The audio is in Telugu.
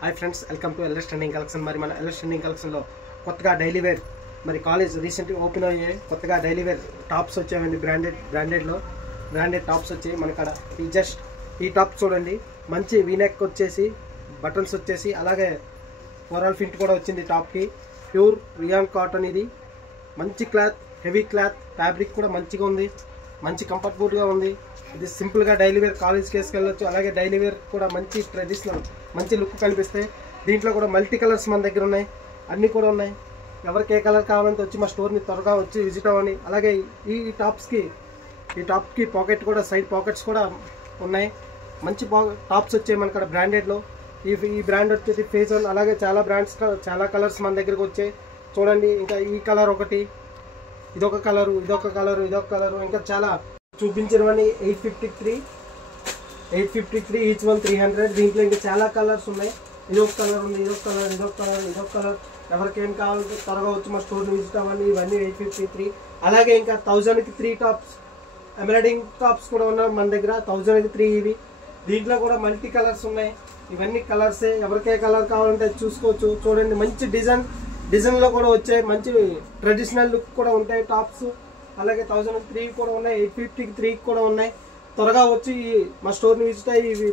Hi friends, welcome to LS trending collection. మరి మన ఎల్ఎస్ ట్రెండింగ్ కలెక్షన్లో కొత్తగా డైలీ వేర్ మరి కాలేజ్ రీసెంట్గా ఓపెన్ అయ్యాయి. కొత్తగా డైలీ వేర్ టాప్స్ వచ్చాయండి. బ్రాండెడ్ టాప్స్ వచ్చాయి మనకాడ. ఈ టాప్ చూడండి, మంచి వీనెక్ వచ్చేసి బటన్స్ వచ్చేసి అలాగే ఓవరాల్ ఫిట్ కూడా వచ్చింది టాప్కి. ప్యూర్ రియాన్ కాటన్, ఇది మంచి క్లాత్, హెవీ క్లాత్, ఫ్యాబ్రిక్ కూడా మంచిగా ఉంది, మంచి కంఫర్టబుల్గా ఉంది. ఇది సింపుల్గా డైలీ వేర్ కాలేజ్కి వేసుకెళ్ళొచ్చు. అలాగే డైలీ వేర్ కూడా మంచి ట్రెడిషనల్ మంచి లుక్ కనిపిస్తాయి. దీంట్లో కూడా మల్టీ కలర్స్ మన దగ్గర ఉన్నాయి, అన్నీ కూడా ఉన్నాయి. ఎవరికి ఏ కలర్ కావాలంటే వచ్చి మా స్టోర్ని త్వరగా వచ్చి విజిట్ అవ్వండి. అలాగే ఈ టాప్కి పాకెట్ కూడా, సైడ్ పాకెట్స్ కూడా ఉన్నాయి. మంచి టాప్స్ వచ్చాయి మనక్కడ బ్రాండెడ్లో. ఈ బ్రాండ్ వచ్చేసి ఫేజన్. అలాగే చాలా బ్రాండ్స్, చాలా కలర్స్ మన దగ్గరకు వచ్చాయి చూడండి. ఇంకా ఈ కలర్ ఒకటి, ఇదొక కలరు, ఇంకా చాలా చూపించినవన్నీ 853 ఈచ్ వన్ 300. దీంట్లో ఇంకా చాలా కలర్స్ ఉన్నాయి. ఇదొక కలర్ ఉంది, ఇదొక కలర్. ఎవరికేం కావాలంటే త్వరగా వచ్చి మా స్టోర్ని విజిట్ అవ్వండి. ఇవన్నీ 853. అలాగే ఇంకా 1000కి 3 టాప్స్, ఎంబ్రాయిడింగ్ టాప్స్ కూడా ఉన్నాయి మన దగ్గర. 1000కి 3 ఇవి. దీంట్లో కూడా మల్టీ కలర్స్ ఉన్నాయి. ఇవన్నీ కలర్సే, ఎవరికే కలర్ కావాలంటే చూసుకోవచ్చు. చూడండి, మంచి డిజైన్లో కూడా వచ్చాయి. మంచి ట్రెడిషనల్ లుక్ కూడా ఉంటాయి టాప్స్. అలాగే 1000కి 3 కూడా ఉన్నాయి, 850కి 3 కూడా ఉన్నాయి. త్వరగా వచ్చి మా స్టోర్ని విజిట్ అయ్యి